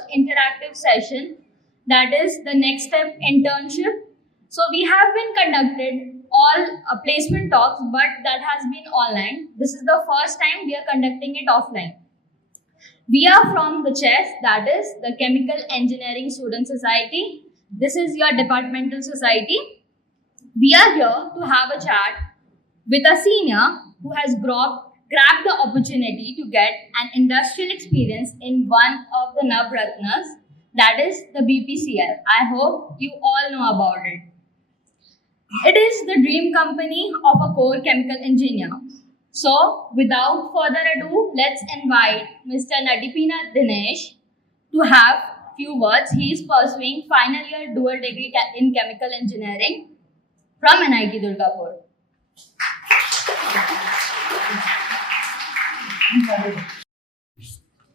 first interactive session, that is the next step internship. So we have been conducted all placement talks, but that has been online. This is the first time we are conducting it offline. We are from the CHES, that is the Chemical Engineering Student Society. This is your departmental society. We are here to have a chat with a senior who has grabbed the opportunity to get an industrial experience in one of the Navratnas, that is the BPCL. I hope you all know about it. It is the dream company of a core chemical engineer. So, without further ado, let's invite Mr. Nadipena Dinesh to have few words. He is pursuing final year dual degree in chemical engineering from NIT Durgapur.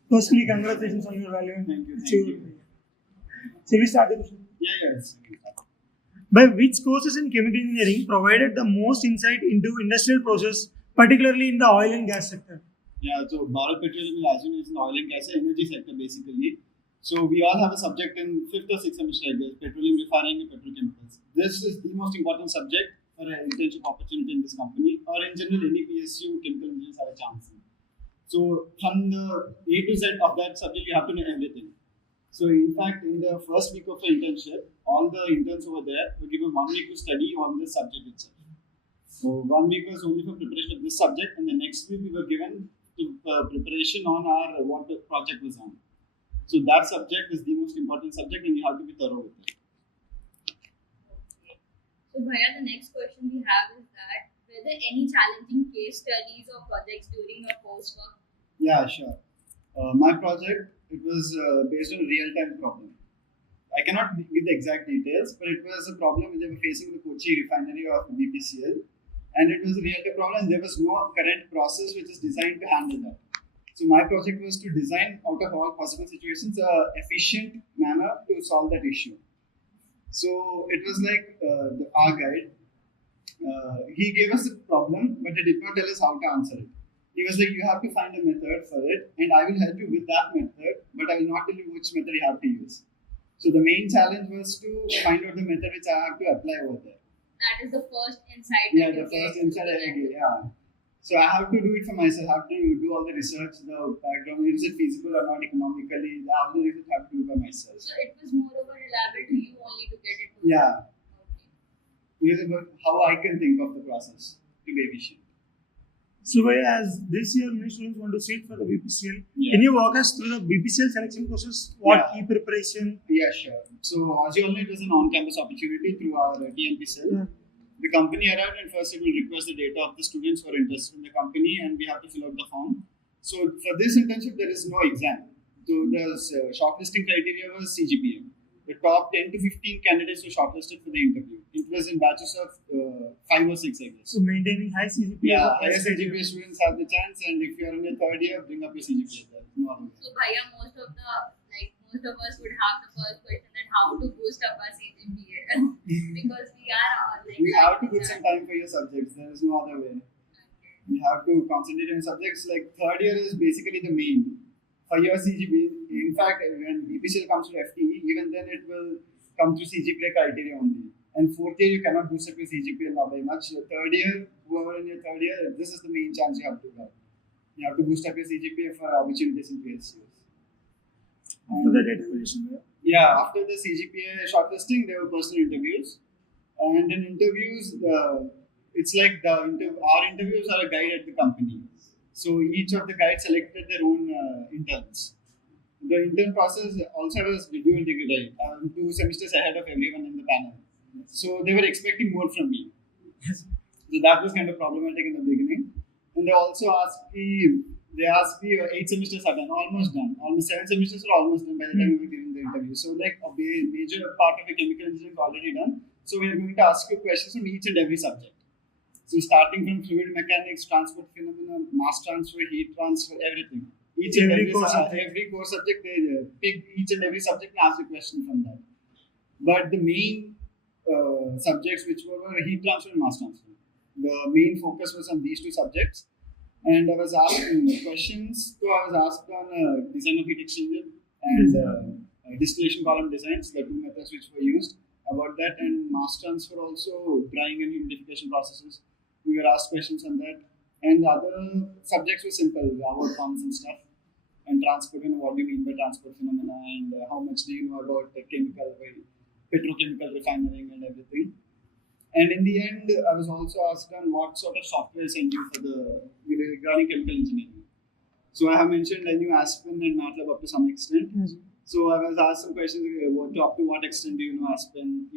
Firstly, congratulations on your valuing. Thank you. Shall we start the question? Yes. By which courses in chemical engineering provided the most insight into industrial process, particularly in the oil and gas sector? Yeah, so Bharat Petroleum, as you know, is in the oil and gas energy sector basically. So we all have a subject in 5th or 6th semester, I guess, petroleum refining and petrochemicals. This is the most important subject for an internship opportunity in this company, or in general, any PSU chemical engineers have a chance in. So from the A to Z of that subject, you have to know everything. So in fact, in the first week of the internship, all the interns over there were given 1 week to study on this subject itself. So 1 week was only for preparation of this subject, and the next week we were given to preparation on our what the project was on. So that subject is the most important subject, and you have to be thorough with it. So Bhaiya, the next question we have is that were there any challenging case studies or projects during your coursework? Yeah, sure. My project, it was based on a real-time problem. I cannot give the exact details, but it was a problem they were facing the Kochi refinery of BPCL, and it was a real-time problem, and there was no current process which is designed to handle that. So my project was to design out of all possible situations a efficient manner to solve that issue. So it was like our guide. He gave us a problem, but he did not tell us how to answer it. He was like, you have to find a method for it, and I will help you with that method, but I will not tell you which method you have to use. So the main challenge was to find out the method which I have to apply over there. That is the first insight. Yeah, the first insight I gave. Yeah. So I have to do it for myself. I have to do all the research, the background, is it feasible or not economically. All the research I have to do by myself. So it was more of a reliable to you only to get it. Yeah. Okay. It was about how I can think of the process to be efficient. So, as this year many students want to sit for the BPCL, Yeah. can you walk us through the BPCL selection process? What Yeah. key preparation? Yeah, sure. So as you all know, it was an on-campus opportunity through our TNP cell. Yeah. The company arrived, and first it will request the data of the students who are interested in the company, and we have to fill out the form. So for this internship, there is no exam. So the shortlisting criteria was CGPA. The top 10 to 15 candidates were shortlisted for the interview. It was in batches of 5 or 6, I guess. So, maintaining high CGPA. Yeah, higher CGPA students have the chance, and if you are in your third year, bring up your CGPA. There is no other way. So Bhaiya, most of us would have the first question that how to boost up our CGPA because we are You have to put some time for your subjects. There is no other way. You have to concentrate on subjects. Like third year is basically the main. For your CGPA, in fact, when BPCL comes to FTE, even then it will come through CGPA criteria only. And fourth year, you cannot boost up your CGPA not very much. Third year, whoever in your third year, this is the main chance you have to have. You have to boost up your CGPA for opportunities in PSUs. After the data validation? Yeah, after the CGPA shortlisting, there were personal interviews. And in interviews, it's like our interviews are a guide at the company. So each of the guides selected their own interns. The intern process also was dual degree, right? 2 semesters ahead of everyone in the panel. So they were expecting more from me. Yes. So that was kind of problematic in the beginning. And they also asked me, 8 semesters are done, almost 7 semesters are almost done by the time we were giving the interview. So like a major part of the chemical engineering is already done. So we are going to ask you questions from each and every subject. So starting from fluid mechanics, transport phenomena, mass transfer, heat transfer, everything. Every core subject, they pick each and every subject and ask a question from that. But the main subjects which were heat transfer and mass transfer. The main focus was on these 2 subjects. And I was asked questions. So I was asked on design of heat exchanger and distillation column designs, the two methods which were used about that, and mass transfer also drying and humidification processes. We were asked questions on that, and the other subjects were simple, about pumps and stuff, and transport. What do you mean by transport phenomena, and how much do you know about chemical, petrochemical refining and everything. And in the end, I was also asked on what sort of software I knew for the regarding chemical engineering. So I have mentioned I knew Aspen and MATLAB up to some extent. Yes. So I was asked some questions up to what extent do you know Aspen?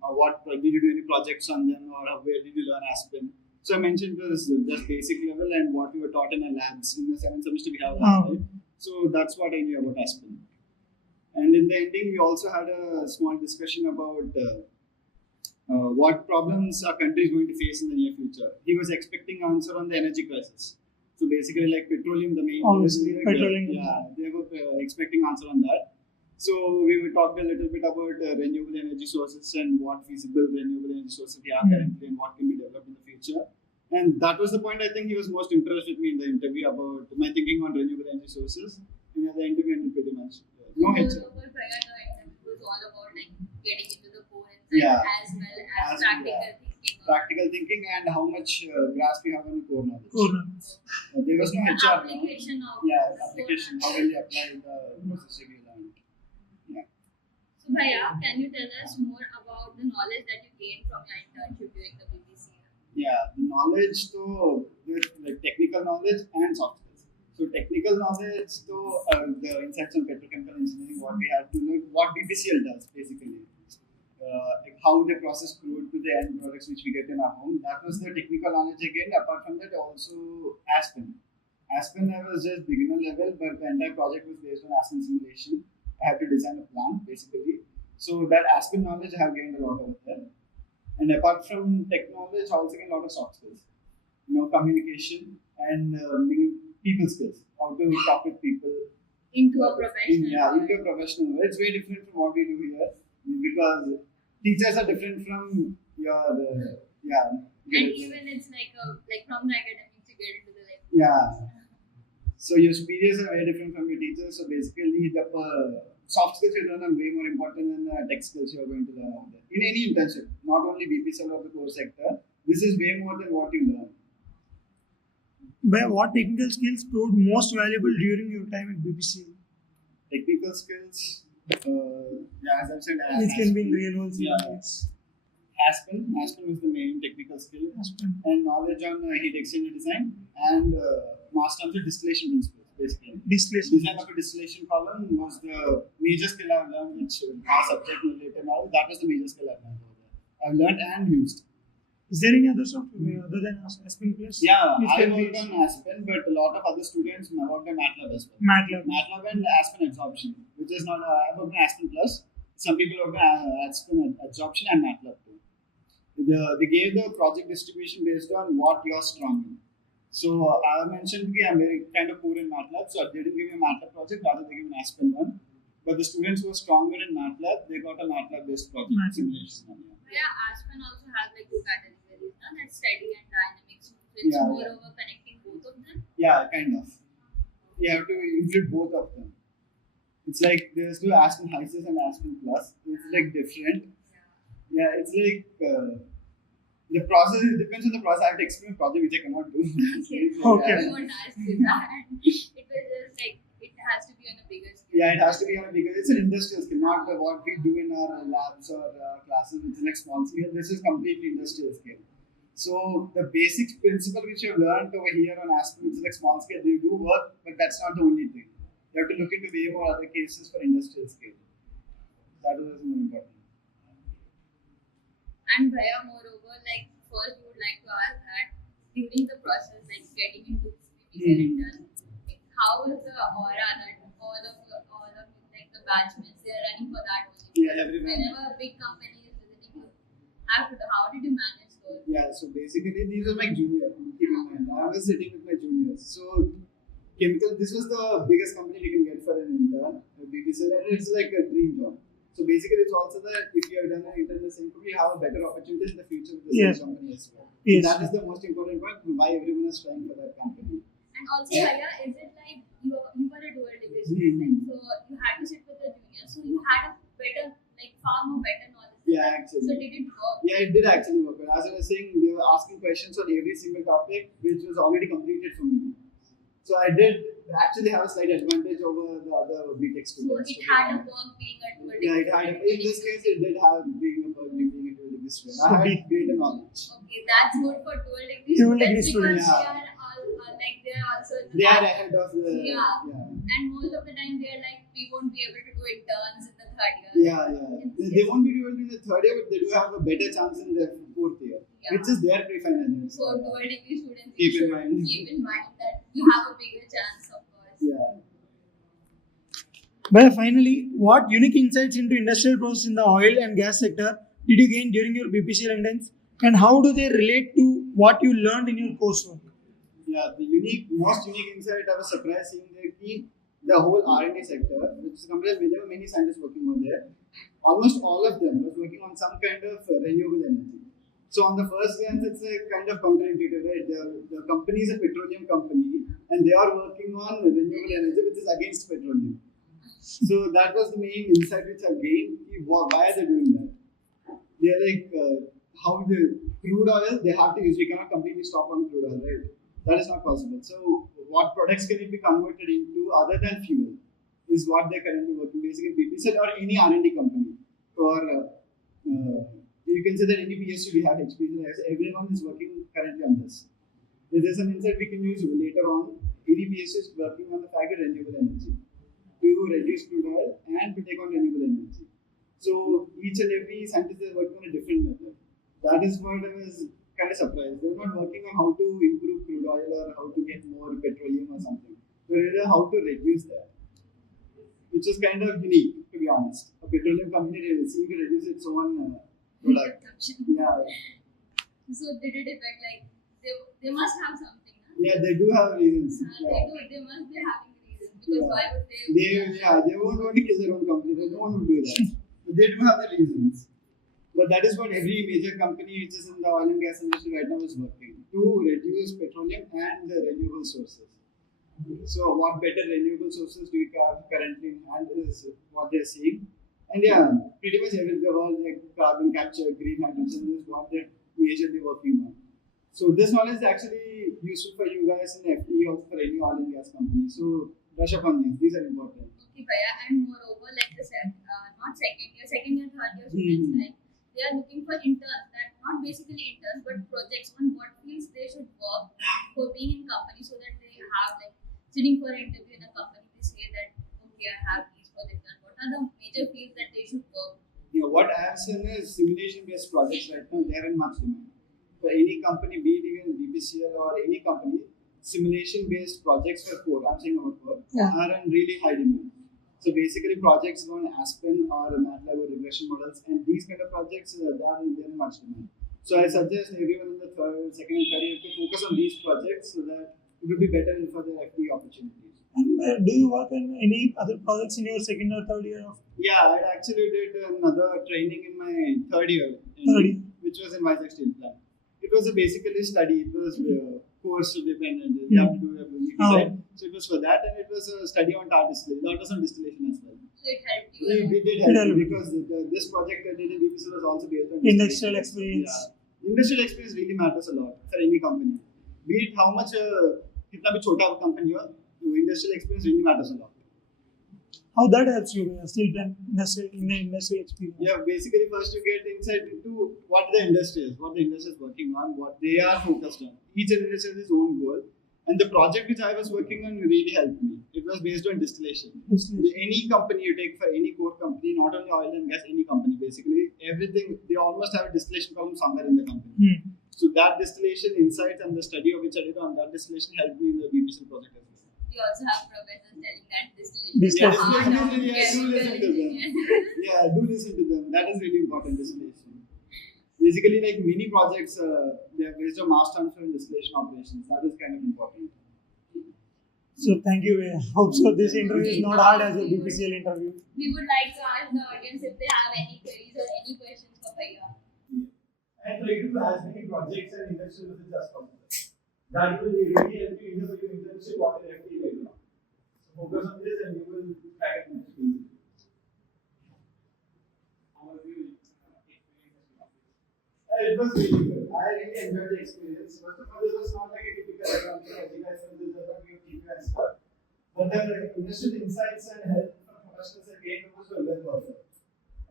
What did you do any projects on them, or where did you learn Aspen? So I mentioned it was just basic level and what we were taught in our labs. In the 7th semester we have labs, right? So that's what I knew about Aspen. And in the ending, we also had a small discussion about what problems our country is going to face in the near future. He was expecting answer on the energy crisis. So basically, like petroleum, the main. Obviously, petroleum. They were expecting answer on that. So we talked a little bit about renewable energy sources and what feasible renewable energy sources we have currently and what can be developed in the future. And that was the point I think he was most impressed with me in the interview about my thinking on renewable energy sources. And the interview ended pretty much. No heads up. The interview was all about like getting into the core insight as well as practical thinking. Practical thinking and how much grasp you have on core knowledge. There was no The HR. application of Application. How will you apply the process you learned? Yeah. So Bhaiya, can you tell us more about the knowledge that you gained from your internship during the BPCL? Yeah, the knowledge to like technical knowledge and soft skills. So technical knowledge to the insights on petrochemical engineering, what we had to know, what BPCL does basically. Like how the process crude to the end products which we get in our home. That was the technical knowledge again. Apart from that, also Aspen. Aspen I was just beginner level, but the entire project was based on Aspen simulation. I had to design a plant basically. So that Aspen knowledge I have gained a lot over there. And apart from tech knowledge, I also gained a lot of soft skills. Communication and people skills. How to talk with people. Into a professional. Into a professional. It's very different from what we do here because teachers are different from your and even it's like from the academics you get into the So your superiors are very different from your teachers. So basically the soft skills you learn are way more important than the tech skills you are going to learn out there. In any internship, not only BPCL or the core sector, this is way more than what you learn. By what technical skills proved most valuable during your time at BPCL? Technical skills, as I've said, It can be in real world. Aspen was the main technical skill. And knowledge on heat exchanger design and mass transfer distillation principles, basically. Design of a distillation column was the major skill I've learned, which our subject later now. That was the major skill I've learned over there. I've learned and used. Is there any other software other than Aspen Plus? Yeah, I worked on Aspen, but a lot of other students worked on MATLAB as well. MATLAB and Aspen Absorption, which is not, I worked on Aspen Plus. Some people worked on Aspen Absorption and MATLAB too. They gave the project distribution based on what you're strong in. So I mentioned I'm very kind of poor in MATLAB, so they didn't give me a MATLAB project, rather they gave me an Aspen one. But the students who were stronger in MATLAB, they got a MATLAB based project simulation. Yeah, Aspen also has like two categories, that's steady and dynamics. So it's more over connecting both of them. Yeah, kind of. You have to include both of them. It's like there's two Aspen Hysis and Aspen Plus. It's like different. Yeah, it's like the process. It depends on the process. I have to explain a project which I cannot do. Okay. I won't ask you that. It was just like it has to be on a bigger scale. Yeah, it has to be on a bigger. It's an industrial scale, not what we do in our labs or classes. It's like small scale. This is completely industrial scale. So the basic principle which you have learned over here on Aspen, which is like small scale, they do work, but that's not the only thing. You have to look into way more other cases for industrial scale. That was more important. And Bhaiya, moreover, like first we would like to ask that during the process, like getting into BPCL intern, like, how is the aura that all of like the batchmates they are running for that only? Yeah, everyone. Whenever a big company is visiting you, how did you manage those? Yeah, so basically these are my juniors. I was sitting with my juniors. So chemical, this was the biggest company you can get for an intern, BPCL, and it's like a dream job. So basically, it's also that if you have done an intern in the same company, you have a better opportunity in the future with the same company as well. Yes. That is the most important point, why everyone is trying for that company. And also, Bhaiya, is it like you were a dual degree student, so you had to sit with the juniors, so you better, like far more better knowledge. Yeah, So actually. did it work? Yeah, it did actually work. But as I was saying, they were asking questions on every single topic, which was already completed for me. So I did actually have a slight advantage over the other BTech So students. it had a perk being a dual Yeah, it degree had. student. In this case, it did have being a dual degree student. So I had greater knowledge. Okay, that's good for dual degree Dual students degree because students. they are all like they are also in the They are lab. ahead of the. Yeah. Yeah. And most of the time they're like we won't be able to do interns in the third year. Yeah, yeah. They won't be able to do the third year, but they do have a better chance in the fourth year, Yeah. which is their pre-final. So dual degree students Keep you in should mind. keep in mind that you have a bigger chance, of course. Yeah. Well, finally, what unique insights into industrial process in the oil and gas sector did you gain during your BPCL interns, and how do they relate to what you learned in your coursework? Yeah, the most unique insight I was surprised seeing the whole R&D sector, which is comprised there were many scientists working on there. Almost all of them was working on some kind of renewable energy. So on the first glance, it's a kind of counterintuitive, right? The company is a petroleum company, and they are working on renewable energy, which is against petroleum. So that was the main insight which I gained. Why are they doing that? They're like, how the crude oil they have to use. We cannot completely stop on crude oil, right? That is not possible. So what products can it be converted into other than fuel? Is what they're currently working. Basically, BPCL or any R&D company, or you can say that any PSU we have experience. Everyone is working currently on this. There is an insight we can use later on. Any PSU is working on the fact of renewable energy to reduce crude oil and to take on renewable energy. So each and every scientist is working on a different method. That is what I was kind of surprised. They were not working on how to improve crude oil or how to get more petroleum or something. They were rather how to reduce that, which is kind of unique, to be honest. A petroleum company seems to reduce its own product. Consumption. Yeah, So did it affect like they must have something? Huh? yeah, they do have reasons. Yeah. They must be having reasons because Yeah. why would they? They won't want to kill their own company. No one would do that. But they do have the reasons. But that is what every major company which is in the oil and gas industry right now is working to reduce petroleum and the renewable sources. So, what better renewable sources do we have currently in hand is what they're seeing. And yeah, pretty much every the world like carbon capture, green hydrogen is what they're majorly working on. So, this knowledge is actually useful for you guys in FE or for any oil and gas company. So, brush up on these. These are important. Okay, Bhaiya, and moreover, like the not second year, third year students, like they are looking for interns that not basically interns but projects on what fields they should work for being in company so that they have like sitting for an interview in a company they say that okay I have these projects and what are the major fields that they should work. Yeah, what I have seen is simulation-based projects right now. They are in much demand. For any company, be it even BPCL or any company, simulation-based projects for code, I'm saying about code, are in really high demand. So basically, projects on Aspen or MATLAB or regression models, and these kind of projects they are in much demand. So I suggest everyone in the second and third year to focus on these projects so that it will be better for their FD opportunities. And do you work on any other projects in your second or third year of? Yeah, I actually did another training in my third year, which was in Vizag Steel Plant. It was basically study. It was course dependent. You have to do everything, right? So it was for that, and it was a study on tar distillation. That was on distillation as well. So it helped you. It did help me because this project I did in BPCL was also based on Industrial experience. Yeah. Industrial experience really matters a lot for any company. Be it how much kitna bhi chota company ho, industrial experience really matters a lot. How that helps you still plan industrial experience? Yeah, basically first you get insight into what the industry is working on, what they are focused on. Each industry has its own goal. And the project which I was working on really helped me. It was based on distillation. Any company you take for any core company, not only oil and gas, any company basically, everything, they almost have a distillation problem somewhere in the company. So that distillation insights and the study of which I did on that distillation helped me in the BPCL project as well. We also have professors telling that distillation. Do listen to them. That is really important, distillation. Basically, like many projects, they are based on mass transfer and distillation operations. That is kind of important. So thank you. I hope so. This interview is not hard as a BPCL interview. We would like to ask the audience if they have any queries or any questions for Bhaiya. And try to do as many projects and industrial methods as possible. That will really help you in your internship or in FT later. So focus on this and you will crack it. it was really good. I really enjoyed the experience. First of all, it was not like a typical accounting as you guys said, this does not give TQ and stuff. But the industrial insights and help from professionals I gained was well perfect.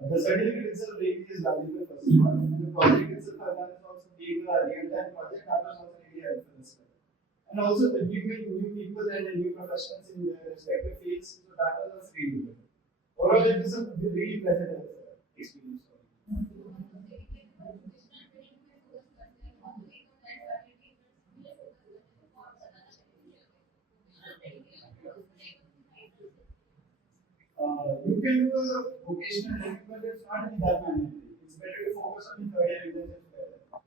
The certificate itself really is valuable first of all. And the project itself has also being a real-time project that was also really helpful as well. And also the new people and the new professionals in their respective fields, so that was also really good. Overall, it was a really pleasant experience. You can do a vocational training, but it's not really that mandatory. It's better to focus on the third year internship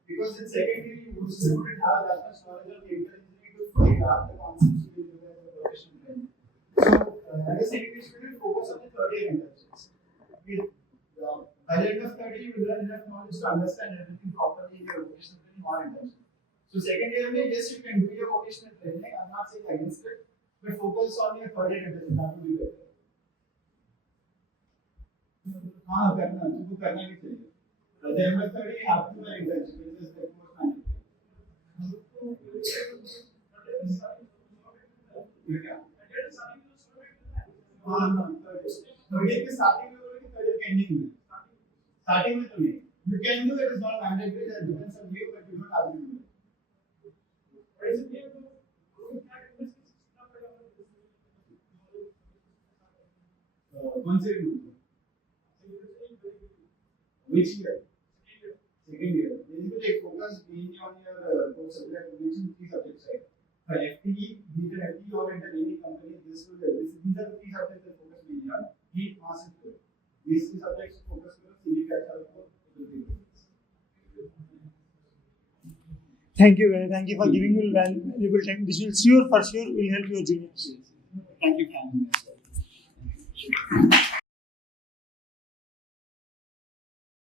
because in second year you wouldn't have that much knowledge of the internship to fully grasp the concepts you will do as a vocational training. So, as a second year student, focus on the third year internships. By the end of third year, you will learn enough knowledge to understand everything properly in your vocational training or internship. So, second year, yes, you can do your vocational training. I'm not saying against it, but focus on your third year internship. That will be better. हाँ करना तुमको करना भी चाहिए प्रदेश में थोड़ी आपको मैं इंटर्नशिप बिजनेस में कोर्स मैनेजमेंट क्या हाँ थर्ड ईयर के स्टार्टिंग में बोले कि थर्ड ईयर के एंडिंग में स्टार्टिंग में तो नहीं you can do it is not mandatory that depends on you but you don't have to do it कौन से which year? Second year. Basically, focus mainly on your core subject. You mentioned three subjects, right? For FTE, either FTE or enter any company, these are the three subjects that focus mainly on. Heat, mass, and flow. These three subjects focus on CV catch up for. Thank you, thank you for giving your valuable time. This will for sure will help your juniors. Thank you for having me.